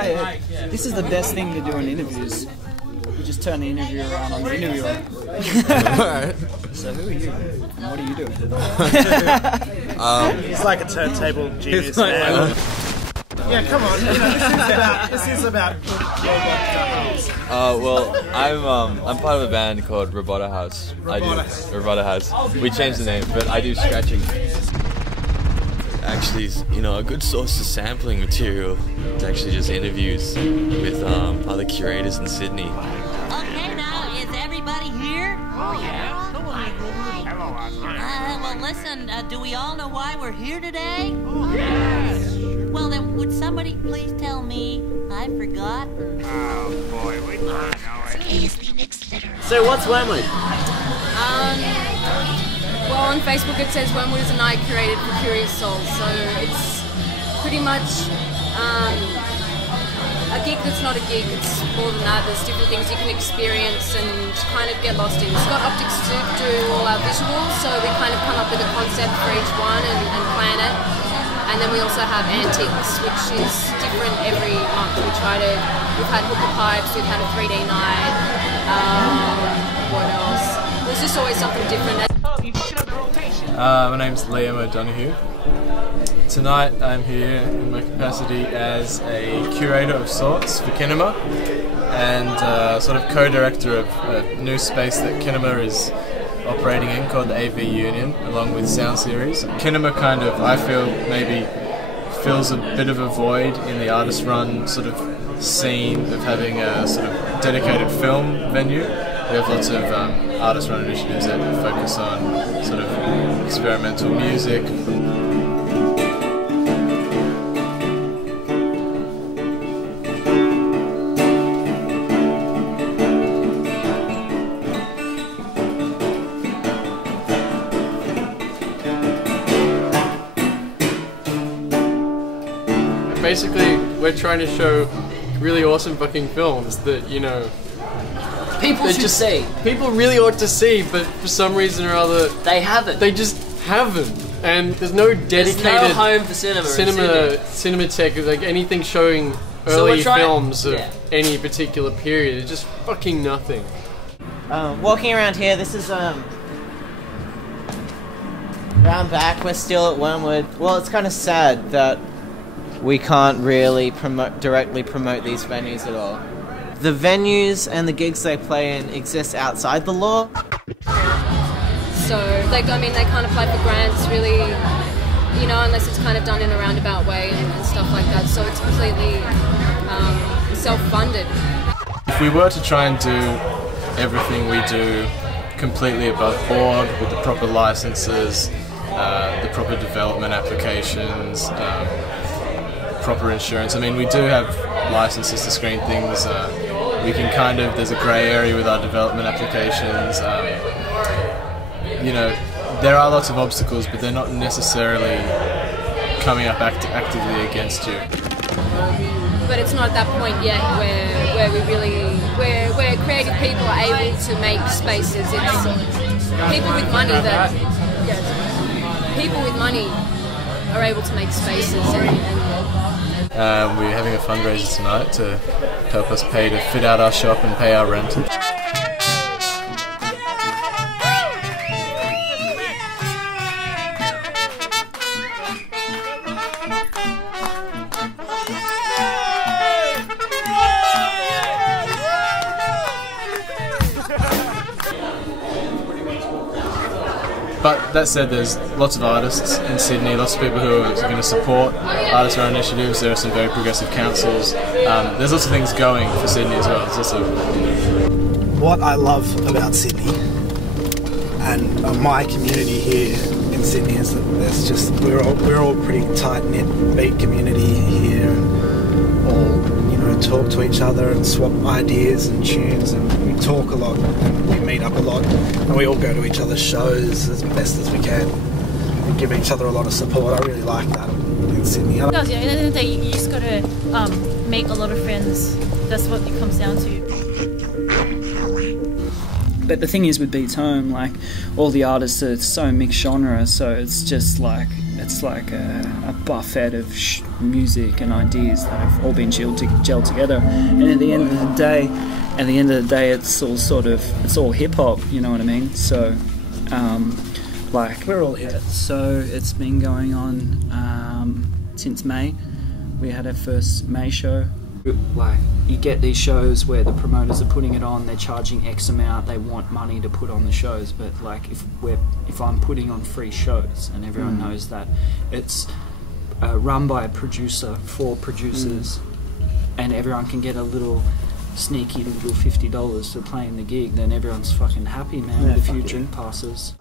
Hey, this is the best thing to do in interviews. You just turn the interview around on the interviewer. Alright. So who are you? And what do you do? He's like a turntable genius man. Yeah, come on. This is about Haus. Well, I'm part of a band called Haus. Haus. We changed the name, but I do scratching. Actually, you know, a good source of sampling material is actually just interviews with other curators in Sydney. Okay, now, is everybody here? Oh, yeah. Well, listen, do we all know why we're here today? Oh, yes. Well, then, would somebody please tell me? I've forgotten. Oh, boy, we don't know it. So, what's Wormwood? Well, on Facebook it says Wormwood is a night curated for curious souls, so it's pretty much a gig that's not a gig. It's more than that. There's different things you can experience and kind of get lost in. Scott Optics do all our visuals, so we kind of come up with a concept for each one and plan it. And then we also have antiques, which is different every month. We've had hooker pipes, we've had a 3D night, what else? There's just always something different. My name's Liam O'Donoghue. Tonight I'm here in my capacity as a curator of sorts for Kinema and sort of co-director of a new space that Kinema is operating in called the AV Union, along with Sound Series. Kinema kind of, I feel, maybe fills a bit of a void in the artist-run sort of scene of having a sort of dedicated film venue. We have lots of artist-run initiatives that focus on sort of experimental music. Basically, we're trying to show really awesome fucking films that, you know, people should see. People really ought to see, but for some reason or other, they haven't. They just haven't. And there's no dedicated there's no home for cinematheque, like anything showing early films of any particular period. It's just fucking nothing. Walking around here, this is round back. We're still at Wormwood. Well, it's kind of sad that we can't really directly promote these venues at all. The venues and the gigs they play in exist outside the law. So, they can't apply for grants really, you know, unless it's kind of done in a roundabout way and stuff like that. So it's completely self-funded. If we were to try and do everything we do completely above board with the proper licenses, the proper development applications, proper insurance. I mean, we do have licenses to screen things. We can kind of, there's a grey area with our development applications. You know, there are lots of obstacles, but they're not necessarily coming up actively against you. But it's not at that point yet where creative people are able to make spaces. It's people with money are able to make spaces. We're having a fundraiser tonight to help us pay to fit out our shop and pay our rent. But that said, there's lots of artists in Sydney, lots of people who are going to support artist-run initiatives. There are some very progressive councils. There's lots of things going for Sydney as well. There's also, what I love about Sydney and my community here in Sydney is that there's just we're all pretty tight-knit beat community here, and all, you know, talk to each other and swap ideas and tunes, and we talk a lot and we meet up a lot, and we all go to each other's shows as best as we can and give each other a lot of support. I really like that in Sydney. Because at the end of the day, you just got to make a lot of friends. That's what it comes down to. But the thing is with Beats Home, like, all the artists are so mixed genre, so it's just like it's like a buffet of music and ideas that have all been gelled together. And at the end of the day, it's all it's all hip hop. You know what I mean? So, like we're all here. So it's been going on since May. We had our first May show. Like, you get these shows where the promoters are putting it on, they're charging X amount, they want money to put on the shows, but like if I'm putting on free shows and everyone knows that it's run by a producer for producers, and everyone can get a little sneaky little $50 for playing the gig, then everyone's fucking happy, man, with a few drink passes.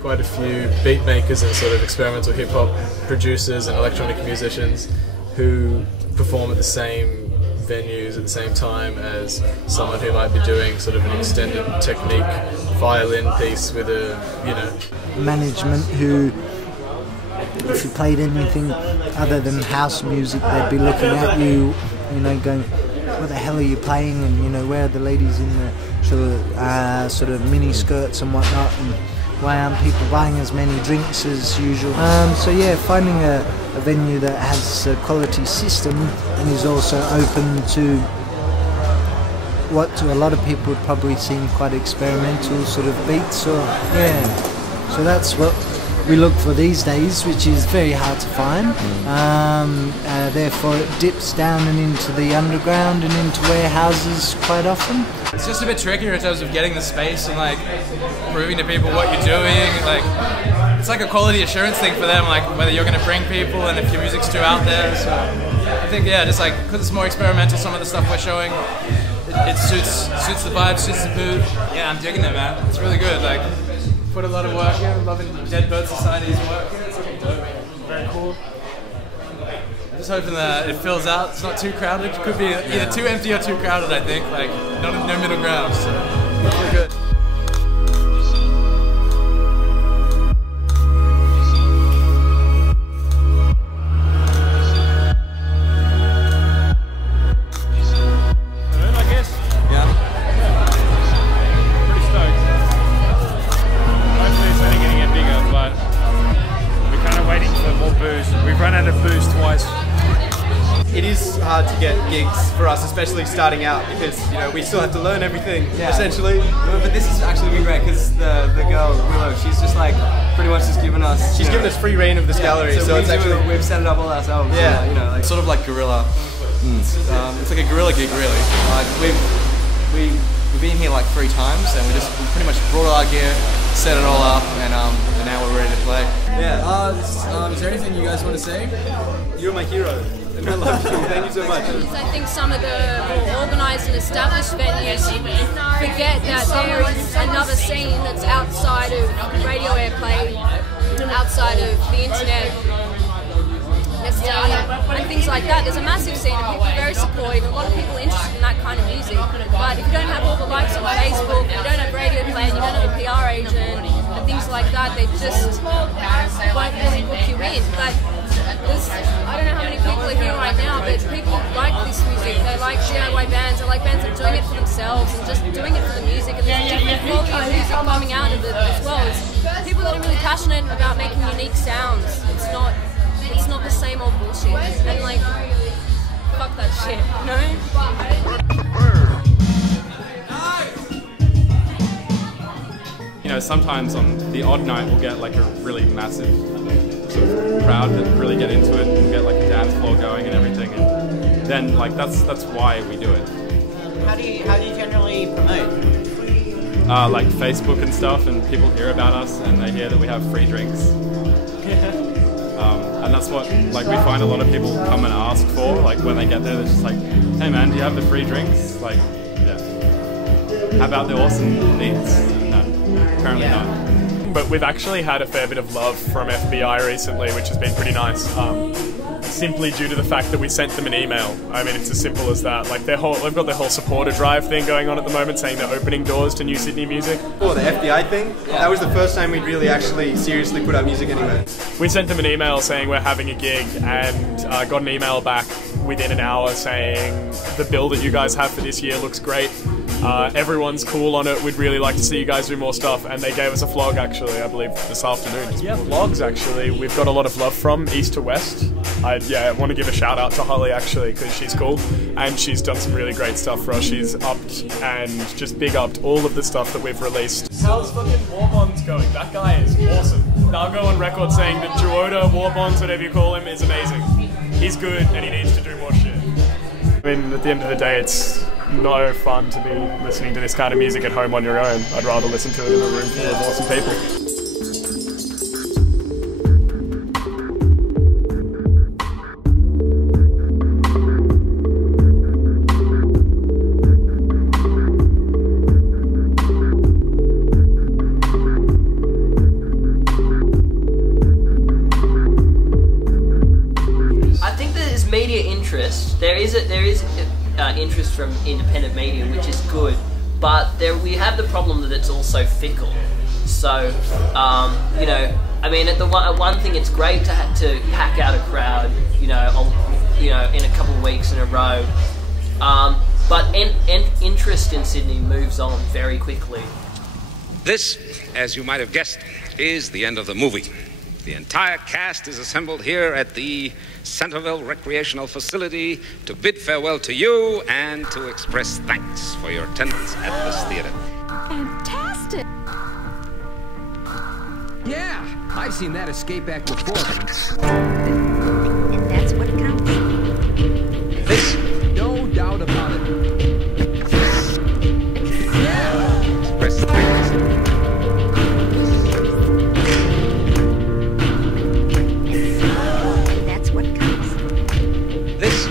Quite a few beat makers and sort of experimental hip hop producers and electronic musicians who perform at the same venues at the same time as someone who might be doing sort of an extended technique violin piece with a, management who, if you played anything other than house music, they'd be looking at you, going, what the hell are you playing, and where are the ladies in the sort of mini skirts and whatnot, and why aren't people buying as many drinks as usual? So yeah, finding a venue that has a quality system and is also open to what to a lot of people would probably seem quite experimental sort of beats, or so that's what we look for these days, which is very hard to find. Therefore it dips down and into the underground and into warehouses quite often. It's just a bit trickier in terms of getting the space and like proving to people what you're doing. Like, it's like a quality assurance thing for them, like whether you're going to bring people and if your music's too out there. So I think just like because it's more experimental, some of the stuff we're showing, it suits the vibe, suits the mood. Yeah, I'm digging it, man. It's really good. Like, put a lot of work in. Loving Dead Bird Society's work. It's looking dope. Very cool. Just hoping that it fills out. It's not too crowded. It could be either too empty or too crowded, I think. Like, no middle ground. So, really good. I guess. Yeah. Pretty stoked. Hopefully it's only going to get bigger, but we're kind of waiting for more booze. We've run out of booze twice. It is hard to get gigs for us, especially starting out, because we still have to learn everything essentially. But this has actually been great because the girl Willow, she's just like pretty much just given us. She's given us free reign of this gallery, so it's actually we've set it up all ourselves. Yeah, like, sort of like guerrilla. It's like a guerrilla gig, really. Like we've been here like 3 times, and we pretty much brought all our gear, set it all up, and now we're ready to play. Yeah. Is there anything you guys want to say? You're my hero. And I love you. Thank you so much. I think some of the more organised and established venues forget that there is another scene that's outside of radio airplay, outside of the internet necessarily, and things like that. There's a massive scene and people are very supportive, a lot of people interested in that kind of music, but if you don't have all the likes on Facebook, if you don't have radio play, and you don't have a PR agent and things like that, they just won't really book you in. But I don't know how many people are here right now, but people like this music. They like DIY bands. They like bands that are doing it for themselves and just doing it for the music. And there's different quality of music coming out of it as well. It's people that are really passionate about making unique sounds. It's not the same old bullshit. And like, fuck that shit, you know? Sometimes on the odd night we'll get like a really massive sort of crowd that really get into it and get like a dance floor going and everything, and then like that's why we do it. How do you generally promote? Like Facebook and stuff, and people hear about us and they hear that we have free drinks. And that's what like we find a lot of people come and ask for. Like when they get there, they're just like, "Hey man, do you have the free drinks?" Like, yeah. How about the awesome beats? No, currently not. but we've actually had a fair bit of love from FBI recently, which has been pretty nice. Simply due to the fact that we sent them an email. I mean, it's as simple as that. Like they've got their whole supporter drive thing going on at the moment, saying they're opening doors to new Sydney music. Oh, the FBI thing? Yeah. That was the first time we'd really actually seriously put our music anywhere. We sent them an email saying we're having a gig, and got an email back within an hour saying the bill that you guys have for this year looks great. Everyone's cool on it. We'd really like to see you guys do more stuff, and they gave us a vlog actually, I believe, this afternoon. Yeah, vlogs actually. We've got a lot of love from east to west. I want to give a shout out to Holly actually, because she's cool and she's done some really great stuff for us. She's upped and just big upped all of the stuff that we've released. How's fucking Warbonds going? That guy is awesome. I'll go on record saying that Duoda, Warbonds, whatever you call him, is amazing. He's good and he needs to do more shit. I mean, at the end of the day, it's no fun to be listening to this kind of music at home on your own. I'd rather listen to it in a room full of awesome people. There is interest from independent media, which is good, but we have the problem that it's also fickle. So, you know, I mean, at one thing, it's great to pack out a crowd, in a couple of weeks in a row. But interest in Sydney moves on very quickly. This, as you might have guessed, is the end of the movie. The entire cast is assembled here at the Centerville Recreational Facility to bid farewell to you and to express thanks for your attendance at this theater. Fantastic! Yeah, I've seen that escape act before. And that's what counts. This, no doubt about it. Yeah! Express thanks. That's what counts. This